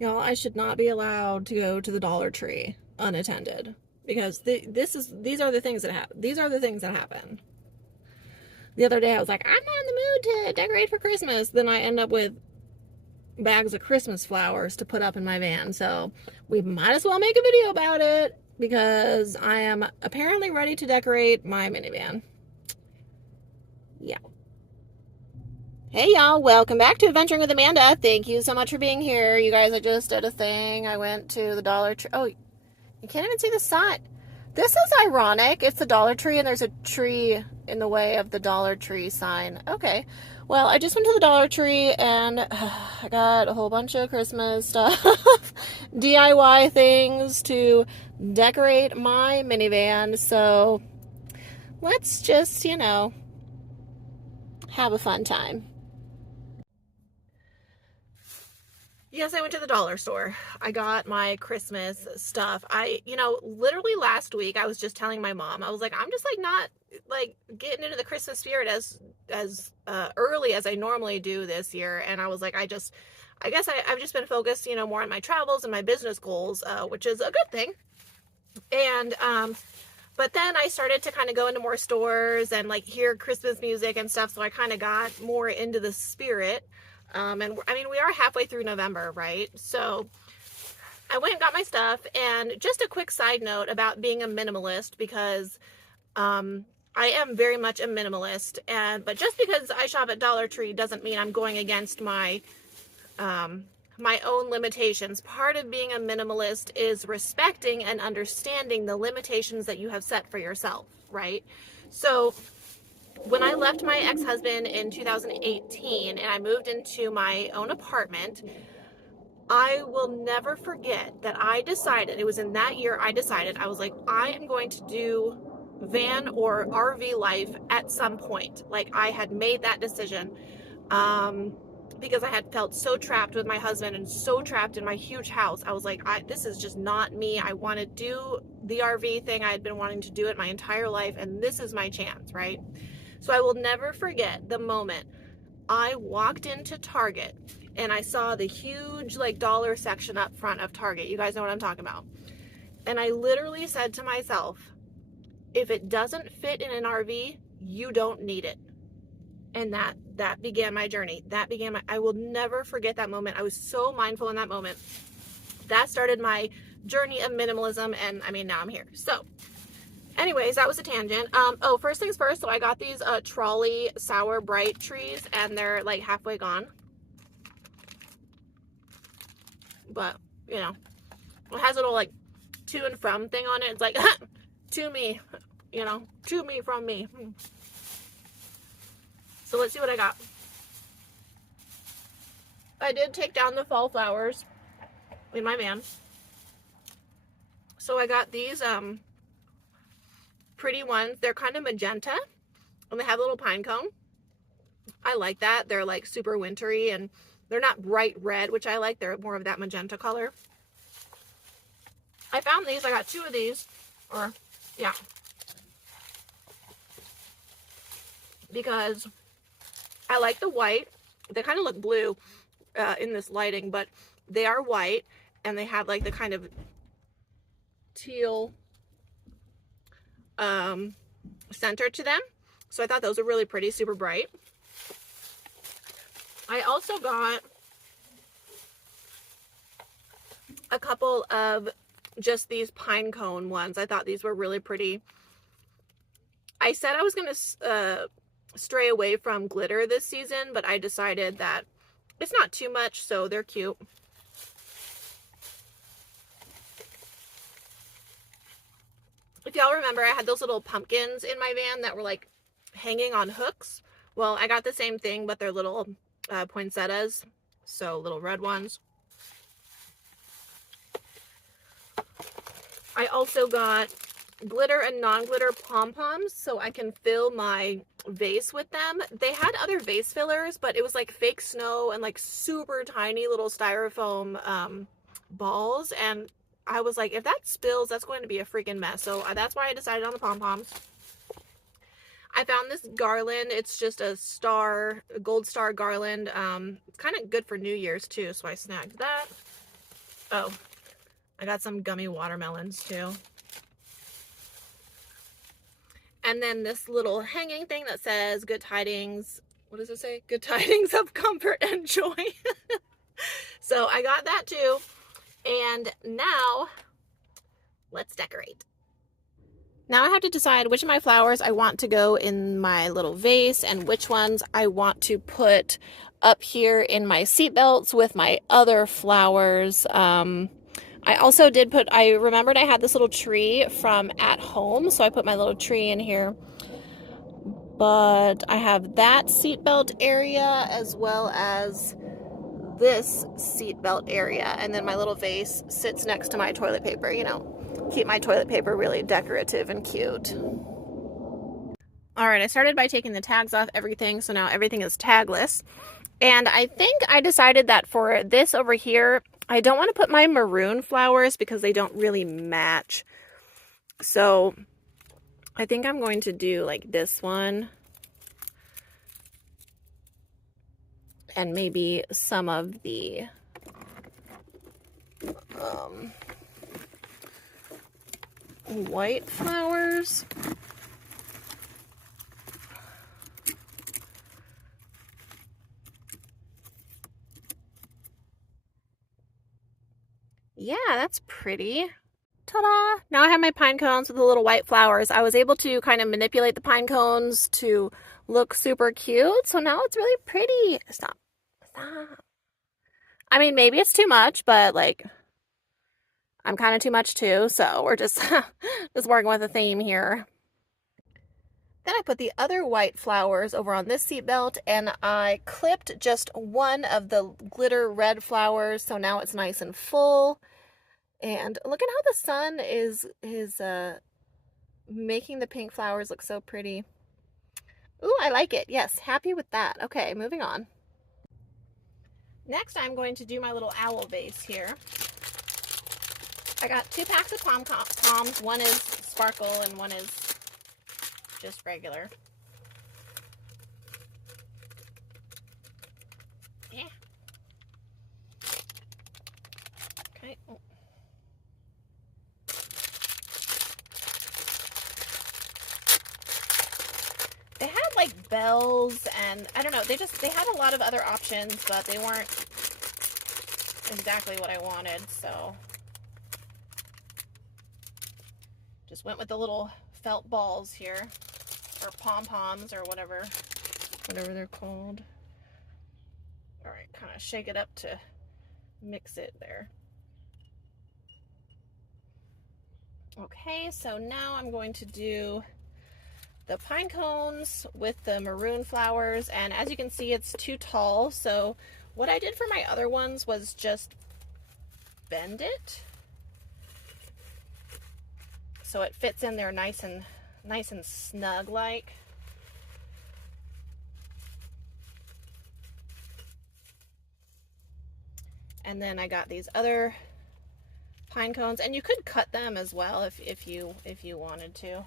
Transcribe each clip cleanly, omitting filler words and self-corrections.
Y'all, I should not be allowed to go to the Dollar Tree unattended because these are the things that happen. These are the things that happen. The other day I was like, I'm not in the mood to decorate for Christmas. Then I end up with bags of Christmas flowers to put up in my van. So we might as well make a video about it because I am apparently ready to decorate my minivan. Yeah. Hey y'all, welcome back to Adventuring with Amanda. Thank you so much for being here. You guys, I just did a thing. I went to the Dollar Tree. Oh, you can't even see the sign. This is ironic. It's the Dollar Tree and there's a tree in the way of the Dollar Tree sign. Okay. Well, I just went to the Dollar Tree and I got a whole bunch of Christmas stuff, DIY things to decorate my minivan. So let's just, have a fun time. Yes, I went to the dollar store. I got my Christmas stuff. Literally last week I was just telling my mom, I was like, I'm just like not like getting into the Christmas spirit as early as I normally do this year. And I was like, I've just been focused, more on my travels and my business goals, which is a good thing. And but then I started to kind of go into more stores and like hear Christmas music and stuff. So I kind of got more into the spirit. And I mean, we are halfway through November, right? So I went and got my stuff. And just a quick side note about being a minimalist, because I am very much a minimalist. But just because I shop at Dollar Tree doesn't mean I'm going against my own limitations. Part of being a minimalist is respecting and understanding the limitations that you have set for yourself, right? So when I left my ex-husband in 2018 and I moved into my own apartment, I will never forget that I decided, it was in that year I decided, I was like, I am going to do van or RV life at some point. Like I had made that decision. Because I had felt so trapped with my husband and so trapped in my huge house. I was like, this is just not me. I want to do the RV thing. I had been wanting to do it my entire life, and this is my chance, right? So I will never forget the moment I walked into Target and I saw the huge like dollar section up front of Target. You guys know what I'm talking about. And I literally said to myself, if it doesn't fit in an RV, you don't need it. And that began my journey. I will never forget that moment. I was so mindful in that moment. That started my journey of minimalism, and I mean, now I'm here. So anyways, that was a tangent. First things first, so I got these trolley sour bright trees, and they're like halfway gone. But, it has a little like to and from thing on it. It's like, to me, to me, from me. So let's see what I got. I did take down the fall flowers in my van. So I got these pretty ones. They're kind of magenta and they have a little pine cone. I like that. They're like super wintry and they're not bright red, which I like. They're more of that magenta color. I found these. I got two of these. Because I like the white. They kind of look blue in this lighting, but they are white and they have like the kind of teal center to them. So I thought those were really pretty, super bright. I also got a couple of just these pine cone ones. I thought these were really pretty. I said I was going to stray away from glitter this season, but I decided that it's not too much, so they're cute. If y'all remember, I had those little pumpkins in my van that were like hanging on hooks. Well, I got the same thing, but they're little poinsettias, so little red ones. I also got glitter and non-glitter pom-poms so I can fill my vase with them. They had other vase fillers, but it was like fake snow and like super tiny little styrofoam balls, and I was like, if that spills, that's going to be a freaking mess. So that's why I decided on the pom-poms. I found this garland. It's just a gold star garland. It's kind of good for New Year's too, so I snagged that. Oh, I got some gummy watermelons too. And then this little hanging thing that says good tidings. What does it say? Good tidings of comfort and joy. So I got that too. And now let's decorate. Now I have to decide which of my flowers I want to go in my little vase and which ones I want to put up here in my seat belts with my other flowers. I also did put, I remembered I had this little tree from at home, so I put my little tree in here. But I have that seatbelt area as well as this seatbelt area, and then my little vase sits next to my toilet paper, you know, keep my toilet paper really decorative and cute. All right, I started by taking the tags off everything, so now everything is tagless. And I think I decided that for this over here, I don't want to put my maroon flowers because they don't really match. So I think I'm going to do like this one. And maybe some of the white flowers. Yeah, that's pretty. Ta-da! Now I have my pine cones with the little white flowers. I was able to kind of manipulate the pine cones to look super cute. So now it's really pretty. Stop. Stop. I mean, maybe it's too much, but like, I'm kind of too much too. So we're just, just working with a theme here. Then I put the other white flowers over on this seat belt, and I clipped just one of the glitter red flowers. So now it's nice and full. And look at how the sun is making the pink flowers look so pretty. Ooh, I like it. Yes, happy with that. Okay, moving on. Next, I'm going to do my little owl vase here. I got 2 packs of pom-poms. One is sparkle and one is just regular. Yeah. Okay. Oh. They had like bells and I don't know, they had a lot of other options, but they weren't exactly what I wanted, so just went with the little felt balls here, or pom-poms or whatever they're called. All right, kind of shake it up to mix it there. Okay, so now I'm going to do the pine cones with the maroon flowers, and as you can see, it's too tall, so what I did for my other ones was just bend it so it fits in there nice and snug like. And then I got these other pine cones, and you could cut them as well if you wanted to.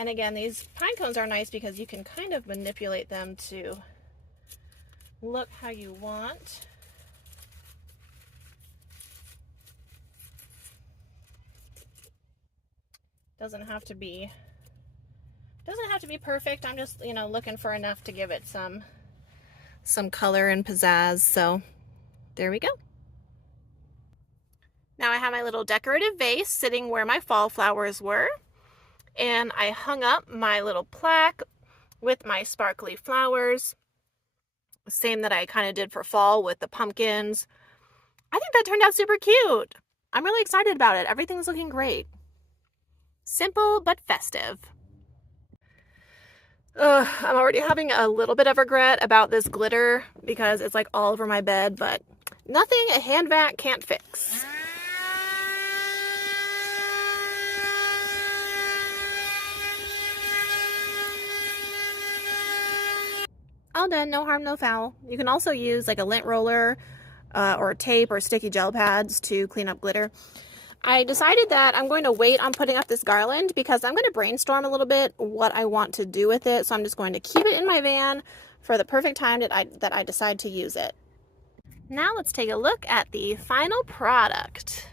And again, these pine cones are nice because you can kind of manipulate them to look how you want. Doesn't have to be perfect. I'm just, you know, looking for enough to give it some color and pizzazz. So there we go. Now I have my little decorative vase sitting where my fall flowers were. And I hung up my little plaque with my sparkly flowers. Same that I kind of did for fall with the pumpkins. I think that turned out super cute. I'm really excited about it. Everything's looking great. Simple but festive. I'm already having a little bit of regret about this glitter because it's like all over my bed, but nothing a hand vac can't fix. All done, no harm, no foul. You can also use like a lint roller or tape or sticky gel pads to clean up glitter. I decided that I'm going to wait on putting up this garland because I'm going to brainstorm a little bit what I want to do with it. So I'm just going to keep it in my van for the perfect time that I decide to use it. Now let's take a look at the final product.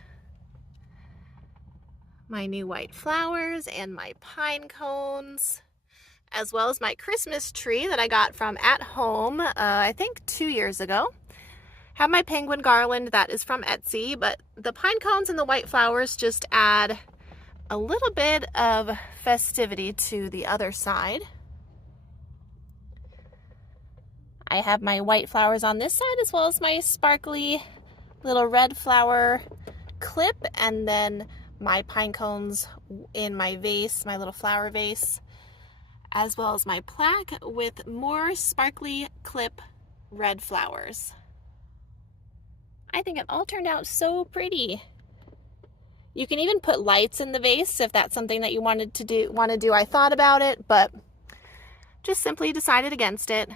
My new white flowers and my pine cones, as well as my Christmas tree that I got from at home, I think 2 years ago. Have my penguin garland that is from Etsy, but the pine cones and the white flowers just add a little bit of festivity to the other side. I have my white flowers on this side as well as my sparkly little red flower clip, and then my pine cones in my vase, my little flower vase, as well as my plaque with more sparkly clip red flowers. I think it all turned out so pretty. You can even put lights in the vase if that's something that you want to do. I thought about it, but just simply decided against it.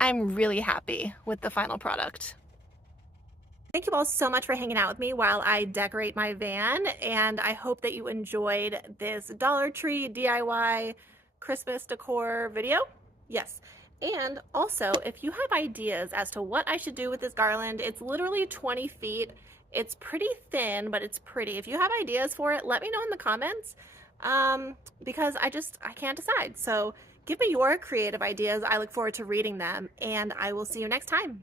I'm really happy with the final product. Thank you all so much for hanging out with me while I decorate my van, and I hope that you enjoyed this Dollar Tree DIY Christmas decor video. Yes. And also, if you have ideas as to what I should do with this garland, it's literally 20 feet. It's pretty thin, but it's pretty. If you have ideas for it, let me know in the comments, because I can't decide. So give me your creative ideas. I look forward to reading them, and I will see you next time.